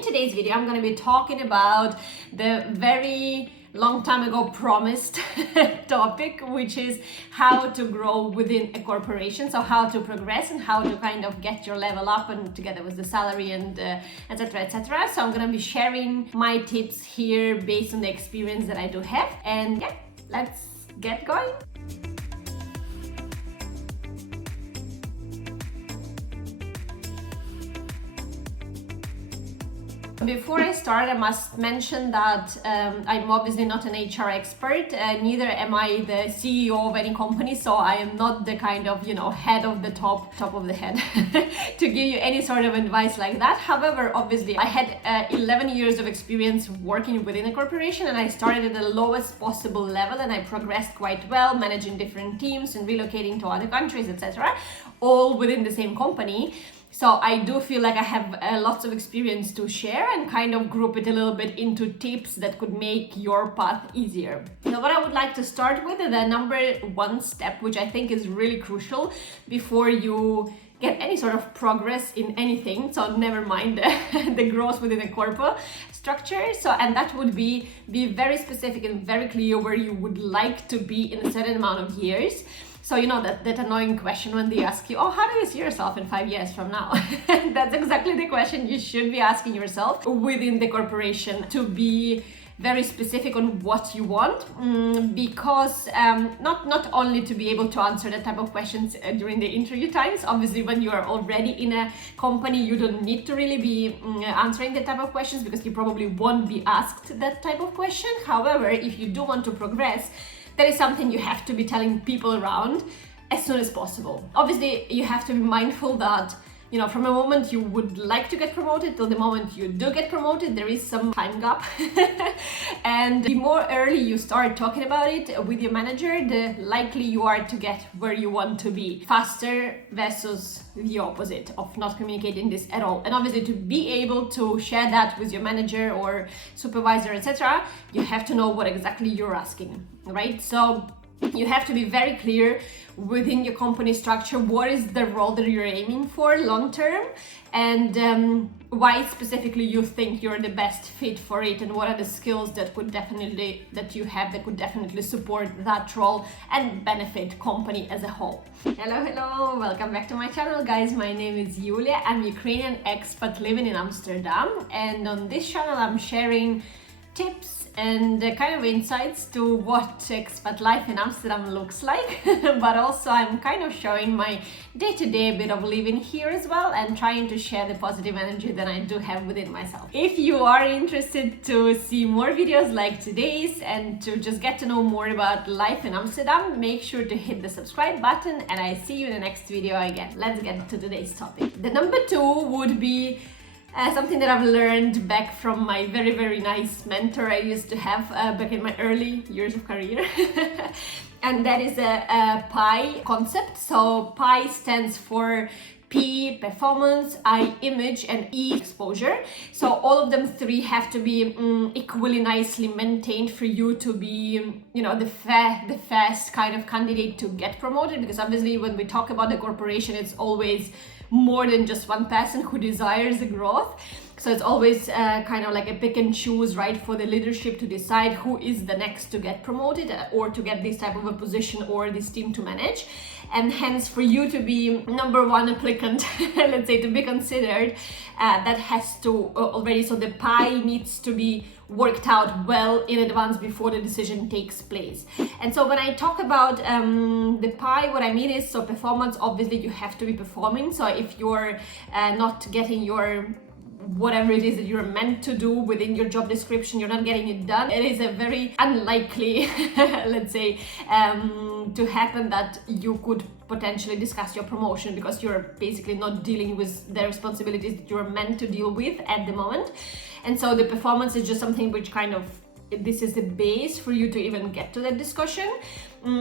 In today's video, I'm going to be talking about the very long time ago promised topic, which is how to grow within a corporation. So how to progress and how to kind of get your level up and together with the salary and etc. etc. So I'm going to be sharing my tips here based on the experience that I do have. And yeah, let's get going. Before I start, I must mention that I'm obviously not an HR expert, neither am I the CEO of any company, so I am not the kind of, head of the top of the head to give you any sort of advice like that. However, obviously, I had 11 years of experience working within a corporation, and I started at the lowest possible level, and I progressed quite well, managing different teams and relocating to other countries, etc., all within the same company. So I do feel like I have lots of experience to share and kind of group it a little bit into tips that could make your path easier. Now, what I would like to start with is the number one step, which I think is really crucial before you get any sort of progress in anything. So never mind the growth within a corporate structure. And that would be very specific and very clear where you would like to be in a certain amount of years. So that annoying question when they ask you, oh, how do you see yourself in 5 years from now? That's exactly the question you should be asking yourself within the corporation, to be very specific on what you want, because not only to be able to answer that type of questions during the interview times. Obviously, when you are already in a company, you don't need to really be answering that type of questions because you probably won't be asked that type of question. However, if you do want to progress, that is something you have to be telling people around as soon as possible. Obviously, you have to be mindful that, from the moment you would like to get promoted till the moment you do get promoted, there is some time gap. And the more early you start talking about it with your manager, the likely you are to get where you want to be faster versus the opposite of not communicating this at all. And obviously, to be able to share that with your manager or supervisor, etc., you have to know what exactly you're asking, right? So you have to be very clear within your company structure what is the role that you're aiming for long term, and why specifically you think you're the best fit for it, and what are the skills that could definitely support that role and benefit company as a whole. Hello, welcome back to my channel, guys. My name is Yulia. I'm Ukrainian expat living in Amsterdam, and on this channel I'm sharing tips and kind of insights to what expat life in Amsterdam looks like, but also I'm kind of showing my day-to-day bit of living here as well, and trying to share the positive energy that I do have within myself. If you are interested to see more videos like today's and to just get to know more about life in Amsterdam, make sure to hit the subscribe button, and I see you in the next video again. Let's get to today's topic. The number two would be something that I've learned back from my very, very nice mentor I used to have back in my early years of career. And that is a PI concept. So PI stands for P, performance, I, image, and E, exposure. So all of them three have to be equally nicely maintained for you to be, the fast kind of candidate to get promoted. Because obviously when we talk about the corporation, it's always more than just one person who desires the growth. So it's always kind of like a pick and choose, right, for the leadership to decide who is the next to get promoted or to get this type of a position or this team to manage. And hence, for you to be number one applicant, let's say, to be considered, that has to already, so the pie needs to be worked out well in advance before the decision takes place. And so when I talk about the pie, what I mean is, so performance, obviously you have to be performing. So if you're not getting your whatever it is that you're meant to do within your job description, you're not getting it done, it is a very unlikely, let's say, to happen that you could potentially discuss your promotion, because you're basically not dealing with the responsibilities that you're meant to deal with at the moment. And so the performance is just something which kind of, this is the base for you to even get to that discussion.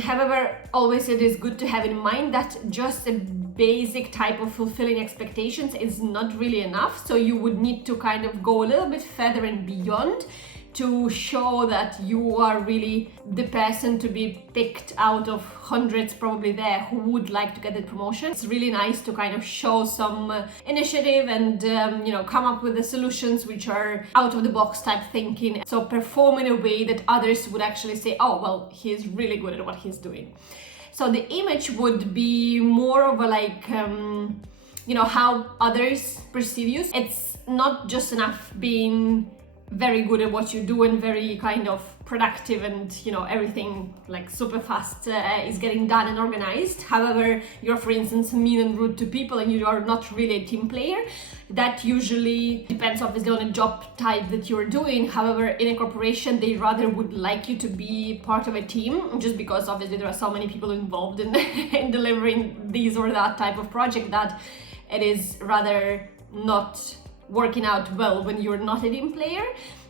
However, always it is good to have in mind that just a basic type of fulfilling expectations is not really enough. So you would need to kind of go a little bit further and beyond to show that you are really the person to be picked out of hundreds probably there who would like to get the promotion. It's really nice to kind of show some initiative and come up with the solutions which are out of the box type thinking. So perform in a way that others would actually say, oh well, he's really good at what he's doing. So the image would be more of a like how others perceive you. It's not just enough being very good at what you do and very kind of productive and everything like super fast is getting done and organized. However, you're for instance mean and rude to people and you are not really a team player. That usually depends obviously on a job type that you're doing. However, in a corporation they rather would like you to be part of a team, just because obviously there are so many people involved in, in delivering these or that type of project that it is rather not working out well when you're not a team player.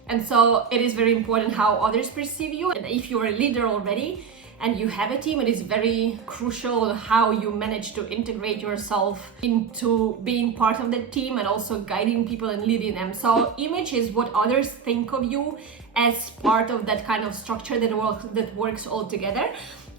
And so it is very important how others perceive you. And if you're a leader already and you have a team, it is very crucial how you manage to integrate yourself into being part of the team and also guiding people and leading them. So image is what others think of you as part of that kind of structure that works all together.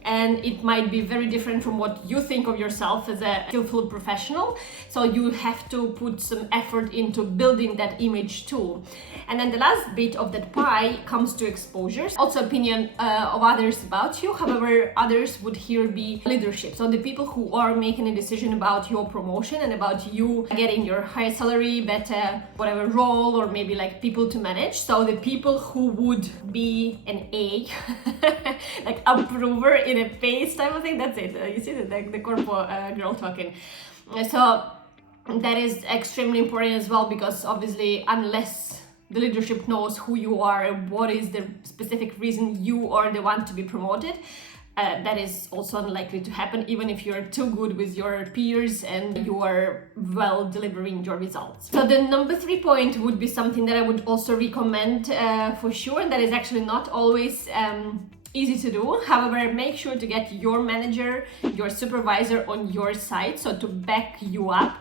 And it might be very different from what you think of yourself as a skillful professional. So you have to put some effort into building that image too. And then the last bit of that pie comes to exposures, also opinion of others about you. However, others would here be leadership. So the people who are making a decision about your promotion and about you getting your higher salary, better whatever role, or maybe like people to manage. So the people who would be an A, like approver in a pace type of thing. That's it. You see the corpo girl talking. So that is extremely important as well, because obviously unless the leadership knows who you are and what is the specific reason you are the one to be promoted, that is also unlikely to happen, even if you're too good with your peers and you are well delivering your results. So the number 3 point would be something that I would also recommend for sure, and that is actually not always easy to do. However, make sure to get your manager, your supervisor on your side, so to back you up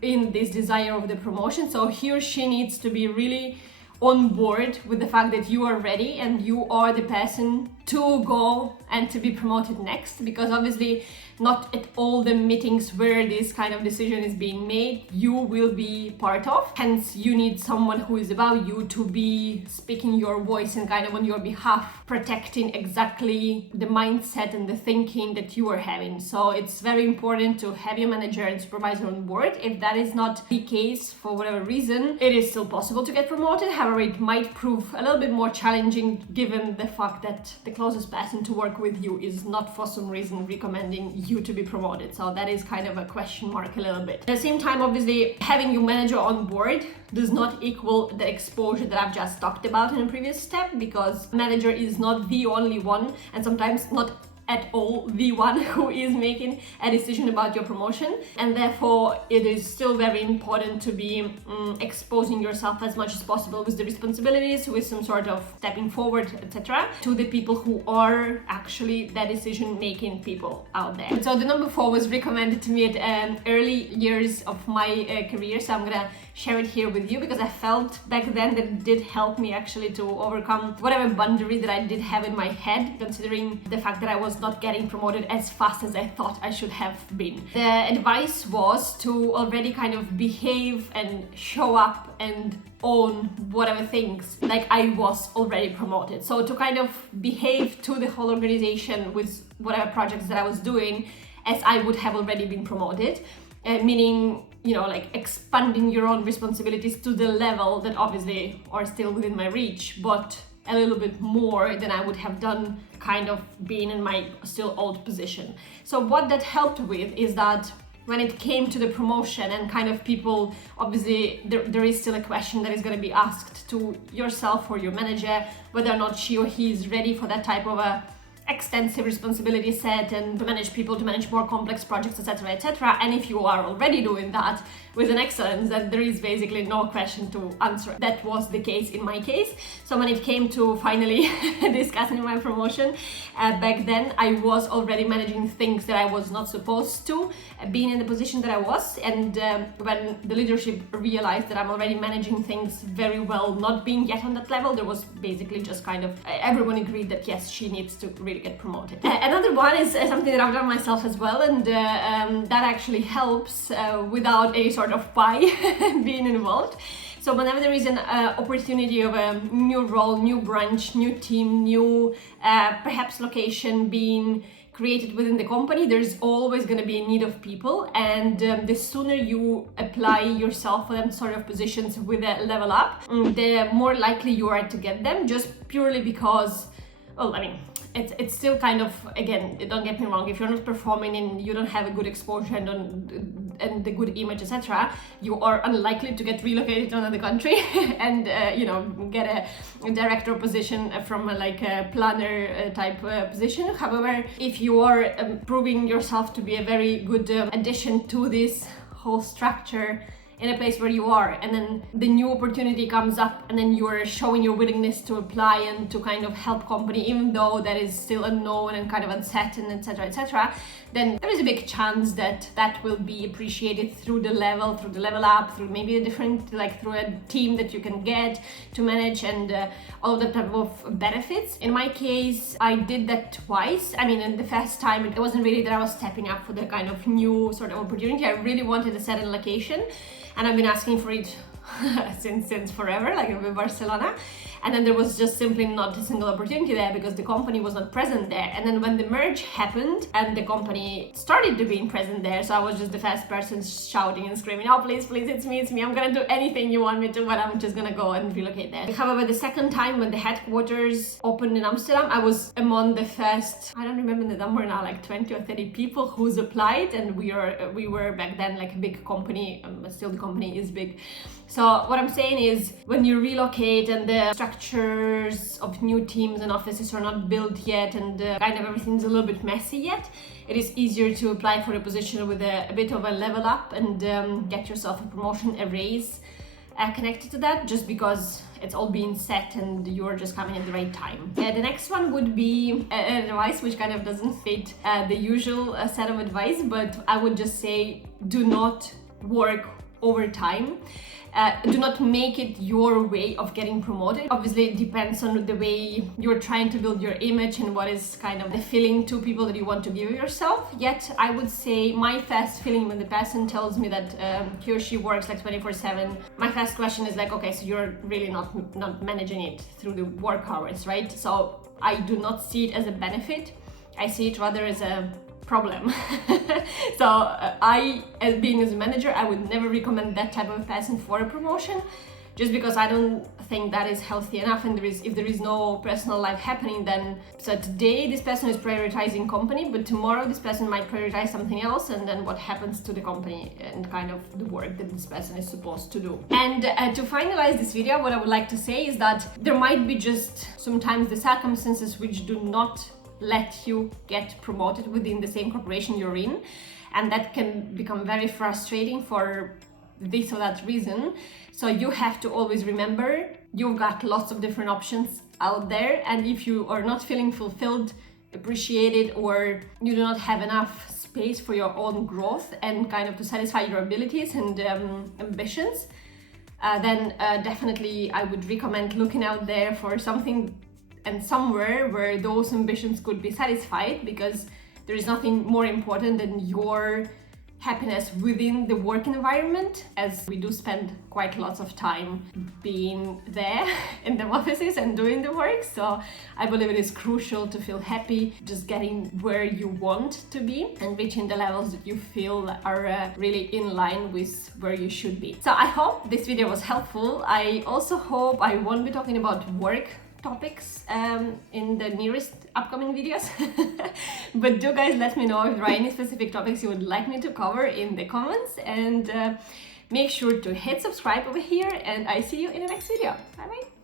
in this desire of the promotion. So he or she needs to be really on board with the fact that you are ready and you are the person to go and to be promoted next, because obviously not at all the meetings where this kind of decision is being made you will be part of. Hence you need someone who is above you to be speaking your voice and kind of on your behalf, protecting exactly the mindset and the thinking that you are having. So it's very important to have your manager and supervisor on board. If that is not the case for whatever reason, it is still possible to get promoted. However, it might prove a little bit more challenging given the fact that the closest person to work with you is not for some reason recommending you to be promoted. So that is kind of a question mark a little bit. At the same time, obviously, having your manager on board does not equal the exposure that I've just talked about in the previous step, because manager is not the only one, and sometimes not at all the one who is making a decision about your promotion, and therefore it is still very important to be exposing yourself as much as possible with the responsibilities, with some sort of stepping forward, etc., to the people who are actually the decision making people out there. So the number 4 was recommended to me at early years of my career, so I'm gonna share it here with you because I felt back then that it did help me actually to overcome whatever boundary that I did have in my head, considering the fact that I was not getting promoted as fast as I thought I should have been. The advice was to already kind of behave and show up and own whatever things like I was already promoted. So to kind of behave to the whole organization with whatever projects that I was doing as I would have already been promoted, meaning, you know, like expanding your own responsibilities to the level that obviously are still within my reach, but a little bit more than I would have done kind of being in my still old position. So what that helped with is that when it came to the promotion and kind of people, obviously there is still a question that is going to be asked to yourself or your manager, whether or not she or he is ready for that type of a extensive responsibility set and to manage people, to manage more complex projects, etc., etc. And if you are already doing that with an excellence, then there is basically no question to answer. That was the case in my case. So when it came to finally discussing my promotion, back then I was already managing things that I was not supposed to, being in the position that I was. And when the leadership realized that I'm already managing things very well, not being yet on that level, there was basically just kind of everyone agreed that yes, she needs to really get promoted. Another one is something that I've done myself as well, and that actually helps without any sort of pie being involved. So whenever there is an opportunity of a new role, new branch, new team, new perhaps location being created within the company, there's always going to be a need of people, and the sooner you apply yourself for them sort of positions with a level up, the more likely you are to get them, just purely because, well, I mean, it's still kind of, again, don't get me wrong, if you're not performing and you don't have a good exposure and the good image, etc., you are unlikely to get relocated to another country and you know, get a director position from like a planner type position. However, if you are proving yourself to be a very good addition to this whole structure in a place where you are, and then the new opportunity comes up, and then you're showing your willingness to apply and to kind of help company, even though that is still unknown and kind of uncertain, etc., etc., then there is a big chance that that will be appreciated through the level up, through maybe a different, like through a team that you can get to manage, and all the type of benefits. In my case, I did that twice. I mean, in the first time, it wasn't really that I was stepping up for the kind of new sort of opportunity. I really wanted a certain location, and I've been asking for it since forever, like in Barcelona. And then there was just simply not a single opportunity there because the company was not present there. And then when the merge happened and the company started to be present there, so I was just the first person shouting and screaming, oh, please, please, it's me, I'm gonna do anything you want me to, but I'm just gonna go and relocate there. However, the second time when the headquarters opened in Amsterdam, I was among the first, I don't remember the number now, like 20 or 30 people who's applied, and we were back then like a big company, but still the company is big. So what I'm saying is, when you relocate and the structures of new teams and offices are not built yet, and kind of everything's a little bit messy yet, it is easier to apply for a position with a bit of a level up and get yourself a promotion, a raise connected to that, just because it's all being set and you're just coming at the right time. The next one would be an advice which kind of doesn't fit the usual set of advice, but I would just say, do not work overtime. Do not make it your way of getting promoted. Obviously, it depends on the way you're trying to build your image and what is kind of the feeling to people that you want to give yourself. Yet, I would say my first feeling when the person tells me that he or she works like 24/7, my first question is like, okay, so you're really not managing it through the work hours, right? So I do not see it as a benefit. I see it rather as a problem. So I, as being as a manager, I would never recommend that type of person for a promotion, just because I don't think that is healthy enough. And if there is no personal life happening, then so today this person is prioritizing company, but tomorrow this person might prioritize something else, and then what happens to the company and kind of the work that this person is supposed to do. And to finalize this video, what I would like to say is that there might be just sometimes the circumstances which do not let you get promoted within the same corporation you're in, and that can become very frustrating for this or that reason. So you have to always remember you've got lots of different options out there, and if you are not feeling fulfilled, appreciated, or you do not have enough space for your own growth and kind of to satisfy your abilities and ambitions, then definitely I would recommend looking out there for something and somewhere where those ambitions could be satisfied, because there is nothing more important than your happiness within the work environment, as we do spend quite lots of time being there in the offices and doing the work. So I believe it is crucial to feel happy just getting where you want to be and reaching the levels that you feel are really in line with where you should be. So I hope this video was helpful. I also hope I won't be talking about work topics in the nearest upcoming videos. But do guys let me know if there are any specific topics you would like me to cover in the comments, and make sure to hit subscribe over here, and I see you in the next video. Bye bye.